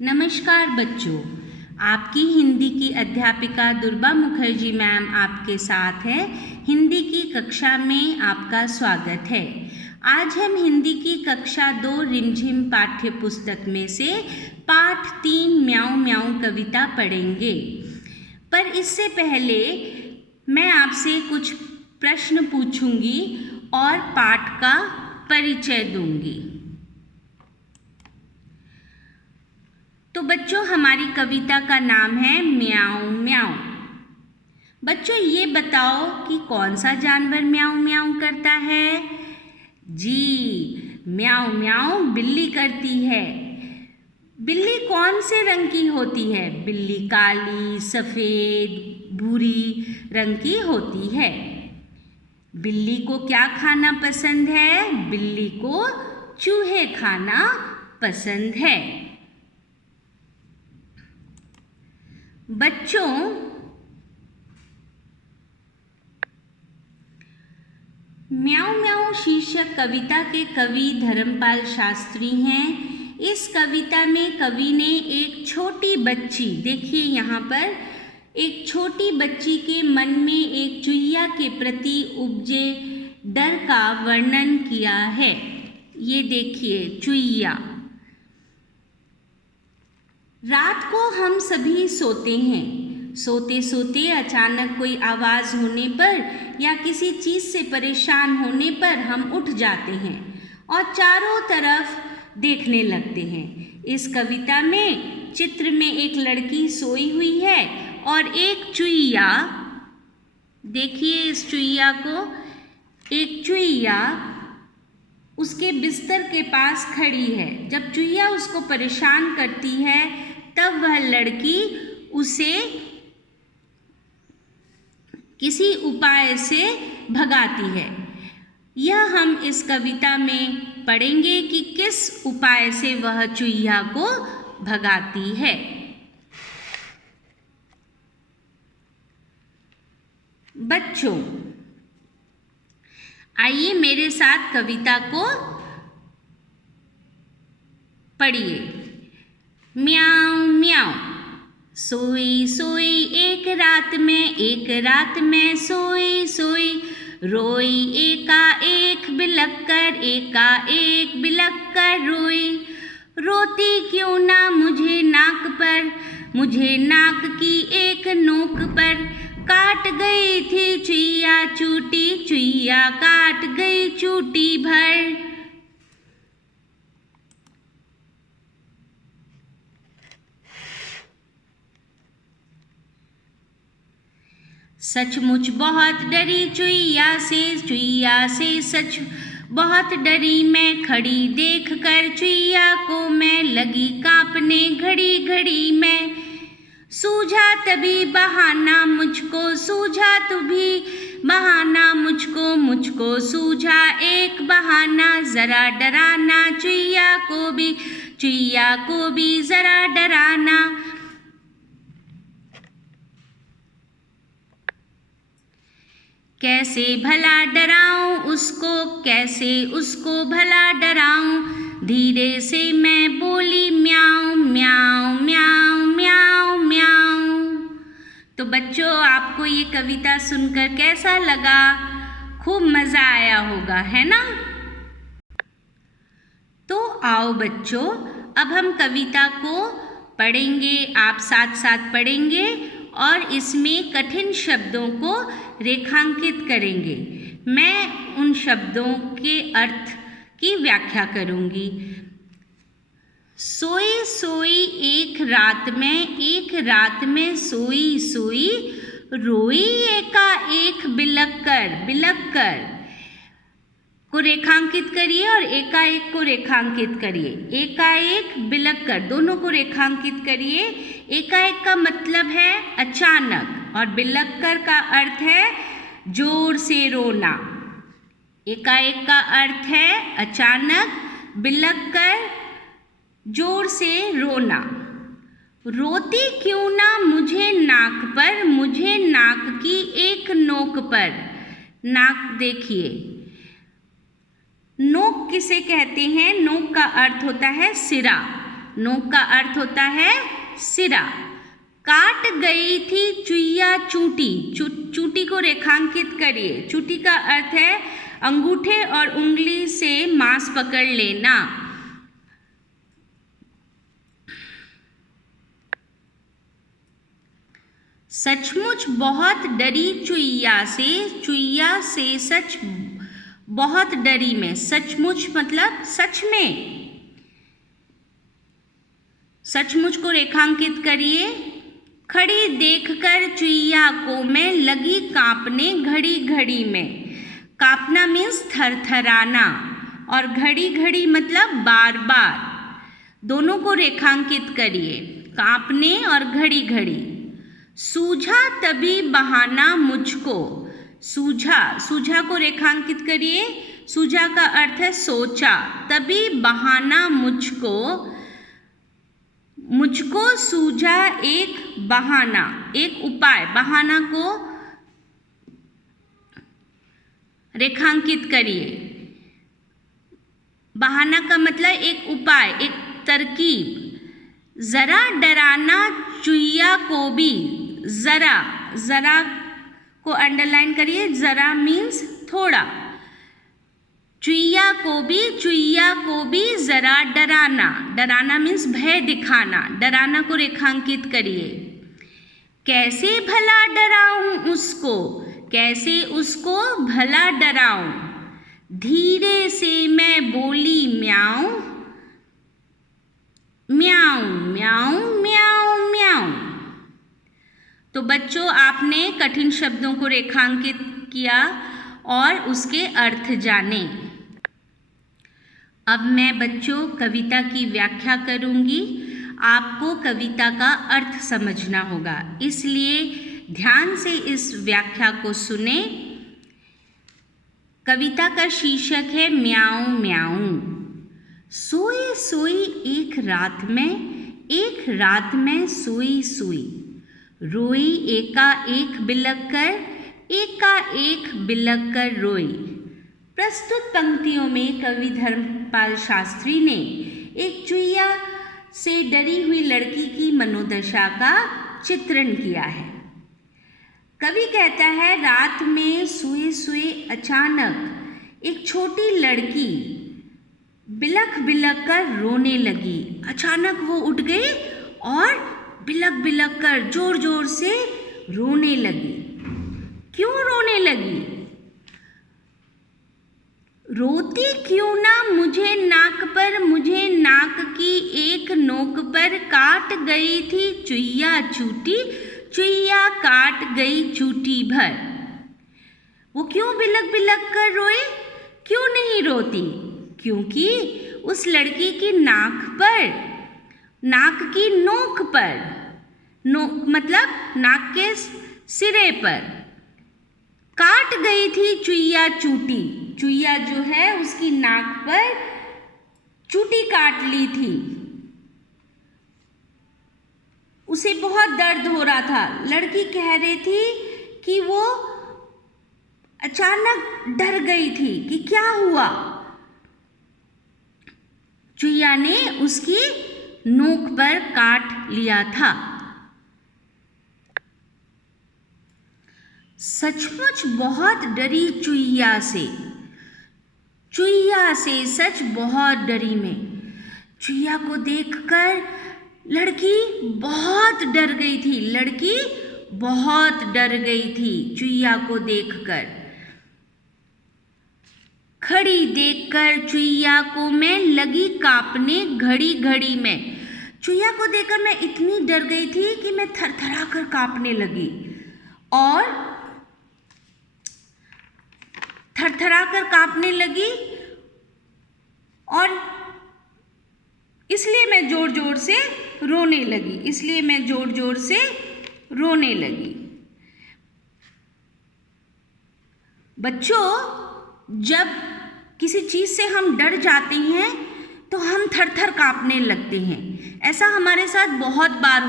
नमस्कार बच्चों, आपकी हिंदी की अध्यापिका दुर्बा मुखर्जी मैम आपके साथ है। हिंदी की कक्षा में आपका स्वागत है। आज हम हिंदी की कक्षा 2 रिमझिम पाठ्य पुस्तक में से पाठ 3 म्याऊं म्याऊं कविता पढ़ेंगे। पर इससे पहले मैं आपसे कुछ प्रश्न पूछूंगी और पाठ का परिचय दूंगी। तो बच्चों, हमारी कविता का नाम है म्याऊं म्याऊं। बच्चों, ये बताओ कि कौन सा जानवर म्याऊं म्याऊं करता है? जी, म्याऊं म्याऊं बिल्ली करती है। बिल्ली कौन से रंग की होती है? बिल्ली काली, सफ़ेद, भूरी रंग की होती है। बिल्ली को क्या खाना पसंद है? बिल्ली को चूहे खाना पसंद है। बच्चों, म्याऊं म्याऊं शीर्षक कविता के कवि धर्मपाल शास्त्री हैं। इस कविता में कवि ने एक छोटी बच्ची, देखिए यहाँ पर, एक छोटी बच्ची के मन में एक चूहिया के प्रति उपजे डर का वर्णन किया है। ये देखिए चूहिया। रात को हम सभी सोते हैं। सोते सोते अचानक कोई आवाज़ होने पर या किसी चीज़ से परेशान होने पर हम उठ जाते हैं और चारों तरफ देखने लगते हैं। इस कविता में चित्र में एक लड़की सोई हुई है और एक चूहिया, देखिए इस चूहिया को, एक चूहिया उसके बिस्तर के पास खड़ी है। जब चूहिया उसको परेशान करती है तब वह लड़की उसे किसी उपाय से भगाती है। यह हम इस कविता में पढ़ेंगे कि किस उपाय से वह चूहिया को भगाती है। बच्चों, आइए मेरे साथ कविता को पढ़िए। म्याऊं म्याऊं सोई सोई एक रात में सोई सोई रोई एकाएक बिलक कर रोई। रोती क्यों ना मुझे नाक की एक नोक पर काट गई थी चुईया काट गई चूटी भर। सचमुच बहुत डरी चुईया से सच बहुत डरी मैं। खड़ी देख कर चुईया को मैं लगी कांपने घड़ी घड़ी में। सूझा तभी बहाना मुझको मुझको सूझा एक बहाना जरा डराना चुईया को भी जरा डराना। कैसे उसको भला डराऊं। धीरे से मैं बोली म्याऊं म्याऊं म्याऊं म्याऊं म्याऊं। तो बच्चों, आपको ये कविता सुनकर कैसा लगा? खूब मज़ा आया होगा, है ना? तो आओ बच्चों, अब हम कविता को पढ़ेंगे, आप साथ साथ पढ़ेंगे और इसमें कठिन शब्दों को रेखांकित करेंगे। मैं उन शब्दों के अर्थ की व्याख्या करूंगी। सोई सोई एक रात में सोई सोई रोई एकाएक बिलक कर को रेखांकित करिए और एकाएक को रेखांकित करिए। एकाएक बिलक कर दोनों को रेखांकित करिए। एकाएक का मतलब है अचानक और बिलक कर का अर्थ है जोर से रोना। एकाएक का अर्थ है अचानक, बिलक कर जोर से रोना। रोती क्यों ना मुझे नाक की एक नोक पर। नाक देखिए, नोक किसे कहते हैं? नोक का अर्थ होता है सिरा। नोक का अर्थ होता है सिरा। काट गई थी चुईया चूटी, चूटी को रेखांकित करिए। चूटी का अर्थ है अंगूठे और उंगली से मांस पकड़ लेना। सचमुच बहुत डरी चुईया से सच बहुत डरी में। सचमुच मतलब सच में। सचमुच को रेखांकित करिए। खड़ी देखकर चुईया को मैं लगी कांपने घड़ी घड़ी में। कांपना मीन्स थरथराना और घड़ी घड़ी मतलब बार बार। दोनों को रेखांकित करिए, कांपने और घड़ी घड़ी। सूझा तभी बहाना मुझको। सूझा को रेखांकित करिए। सूझा का अर्थ है सोचा। तभी बहाना मुझको सूझा एक बहाना, एक उपाय। बहाना को रेखांकित करिए। बहाना का मतलब एक उपाय, एक तरकीब। जरा डराना चुईया को भी। जरा को अंडरलाइन करिए। जरा मीन्स थोड़ा। चुईया को भी जरा डराना मीन्स भय दिखाना। डराना को रेखांकित करिए। कैसे भला उसको भला डराऊं। धीरे से मैं बोली म्याऊं म्याऊं म्याऊं म्याऊं म्याऊं। तो बच्चों, आपने कठिन शब्दों को रेखांकित किया और उसके अर्थ जाने। अब मैं बच्चों कविता की व्याख्या करूंगी। आपको कविता का अर्थ समझना होगा, इसलिए ध्यान से इस व्याख्या को सुने। कविता का शीर्षक है म्याऊं म्याऊं। सोई सोई एक रात में सोई रोई एकाएक बिलक कर रोई। प्रस्तुत पंक्तियों में कवि धर्मपाल शास्त्री ने एक चुईया से डरी हुई लड़की की मनोदशा का चित्रण किया है। कवि कहता है, रात में सोए अचानक एक छोटी लड़की बिलक कर रोने लगी। अचानक वो उठ गई और बिलक कर जोर से रोने लगी। क्यों रोने लगी? रोती क्यों ना मुझे नाक की एक नोक पर काट गई थी चुईया चूटी। चुईया काट गई चूटी भर। वो क्यों बिलक कर रोए? क्यों नहीं रोती? क्योंकि उस लड़की की नाक की नोक पर, मतलब नाक के सिरे पर काट गई थी चुईया चूटी। चुईया जो है उसकी नाक पर चूटी काट ली थी। उसे बहुत दर्द हो रहा था। लड़की कह रही थी कि वो अचानक डर गई थी कि क्या हुआ। चुईया ने उसकी नोक पर काट लिया था। सचमुच बहुत डरी चुईया से सच बहुत डरी मैं। चुईया को देखकर लड़की बहुत डर गई थी। चुईया को देखकर खड़ी देखकर चुईया को मैं लगी कांपने घड़ी घड़ी में। चुईया को देखकर मैं इतनी डर गई थी कि मैं थरथरा कर कांपने लगी और इसलिए मैं जोर जोर से रोने लगी। बच्चों, जब किसी चीज़ से हम डर जाते हैं तो हम थर-थर काँपने लगते हैं। ऐसा हमारे साथ बहुत बार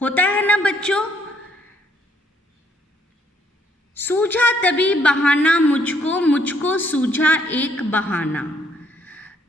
होता है ना बच्चों। सूझा तभी बहाना मुझको सूझा एक बहाना।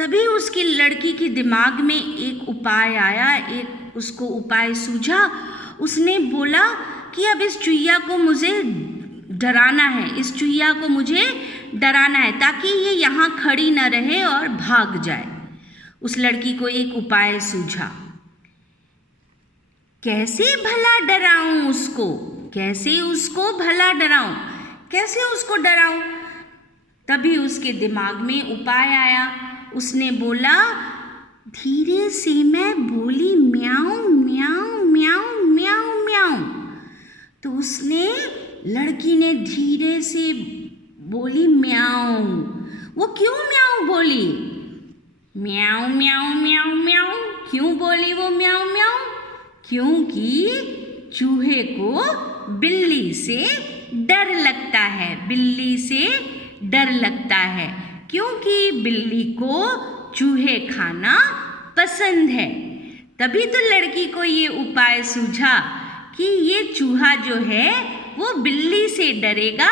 तभी उसकी लड़की के दिमाग में एक उपाय आया, एक उसको उपाय सूझा। उसने बोला कि अब इस चुईया को मुझे डराना है, इस चुईया को मुझे डराना है ताकि ये यहाँ खड़ी न रहे और भाग जाए। उस लड़की को एक उपाय सूझा। कैसे भला डराऊं उसको, कैसे उसको भला डराऊं, कैसे उसको डराऊं? तभी उसके दिमाग में उपाय आया। उसने बोला, धीरे से मैं बोली म्याऊं म्याऊं म्याऊं म्याऊं म्याऊं। तो उसने, लड़की ने धीरे से बोली म्याऊं। वो क्यों म्याऊं बोली? म्याऊं म्याऊं म्याऊं म्याऊं क्यों बोली वो म्याऊं म्याऊं? क्योंकि चूहे को बिल्ली से डर लगता है, बिल्ली से डर लगता है, क्योंकि बिल्ली को चूहे खाना पसंद है। तभी तो लड़की को ये उपाय सूझा कि ये चूहा जो है वो बिल्ली से डरेगा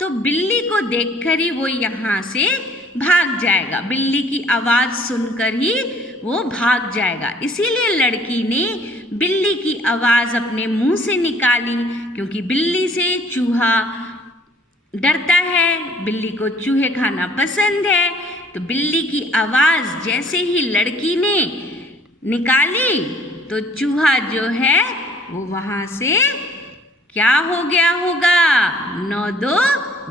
तो बिल्ली को देखकर ही वो यहाँ से भाग जाएगा, बिल्ली की आवाज़ सुनकर ही वो भाग जाएगा। इसीलिए लड़की ने बिल्ली की आवाज़ अपने मुंह से निकाली, क्योंकि बिल्ली से चूहा डरता है, बिल्ली को चूहे खाना पसंद है। तो बिल्ली की आवाज़ जैसे ही लड़की ने निकाली तो चूहा जो है वो वहाँ से क्या हो गया होगा? 9 2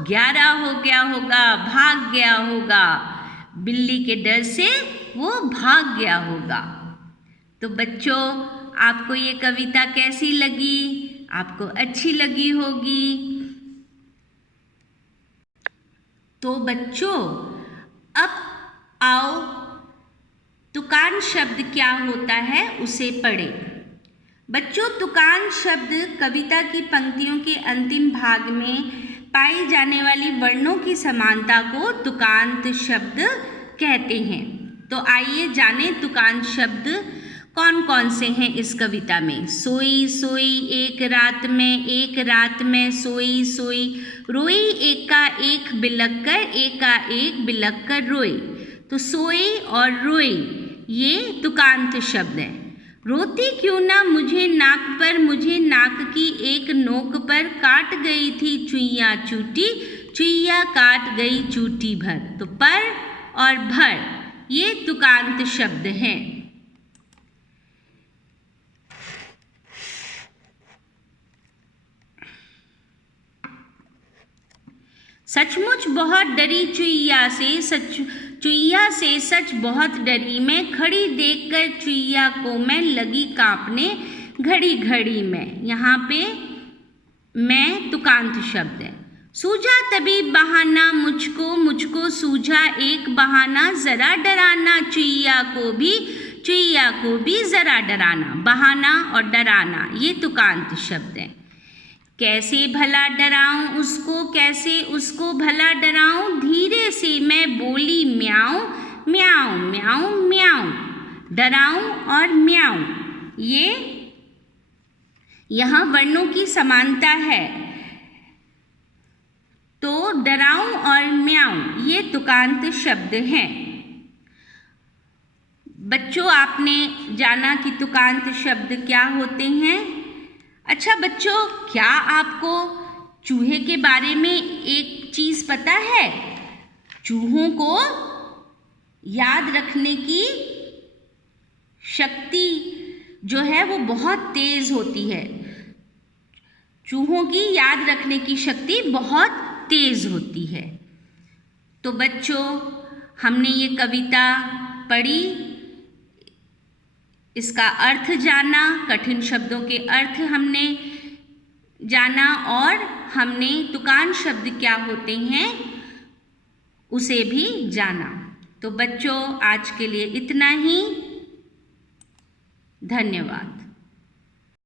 11 हो गया होगा, भाग गया होगा। बिल्ली के डर से वो भाग गया होगा। तो बच्चों, आपको ये कविता कैसी लगी? आपको अच्छी लगी होगी। तो बच्चों, अब आओ तुकान शब्द क्या होता है उसे पढ़ें। बच्चों, तुकान शब्द कविता की पंक्तियों के अंतिम भाग में पाई जाने वाली वर्णों की समानता को तुकांत शब्द कहते हैं। तो आइए जानें तुकांत शब्द कौन कौन से हैं इस कविता में। सोई सोई एक रात में सोई सोई, रोई एका एक बिलक कर रोई। तो सोई और रोई ये तुकांत शब्द है। रोती क्यों ना मुझे नाक की एक नोक पर काट गई थी चुईया चूटी, चुईया काट गई चूटी भर। तो पर और भर ये तुकांत शब्द हैं। सचमुच बहुत डरी चुईया से सच बहुत डरी मैं, खड़ी देखकर चुईया को मैं लगी कांपने घड़ी घड़ी में। यहाँ पे मैं तुकांत शब्द है। सूझा तभी बहाना मुझको सूझा एक बहाना, जरा डराना चुईया को भी जरा डराना। बहाना और डराना ये तुकांत शब्द है। कैसे भला डराऊं उसको भला डराऊं, धीरे से मैं बोली म्याऊं म्याऊं म्याऊं म्याऊं। डराऊं और म्याऊं ये यहाँ वर्णों की समानता है। तो डराऊं और म्याऊं ये तुकांत शब्द हैं। बच्चों, आपने जाना कि तुकांत शब्द क्या होते हैं। अच्छा बच्चों, क्या आपको चूहे के बारे में एक चीज़ पता है? चूहों को याद रखने की शक्ति जो है वो बहुत तेज़ होती है। चूहों की याद रखने की शक्ति बहुत तेज़ होती है। तो बच्चों, हमने ये कविता पढ़ी, इसका अर्थ जाना, कठिन शब्दों के अर्थ हमने जाना और हमने तुकान शब्द क्या होते हैं उसे भी जाना। तो बच्चों, आज के लिए इतना ही। धन्यवाद।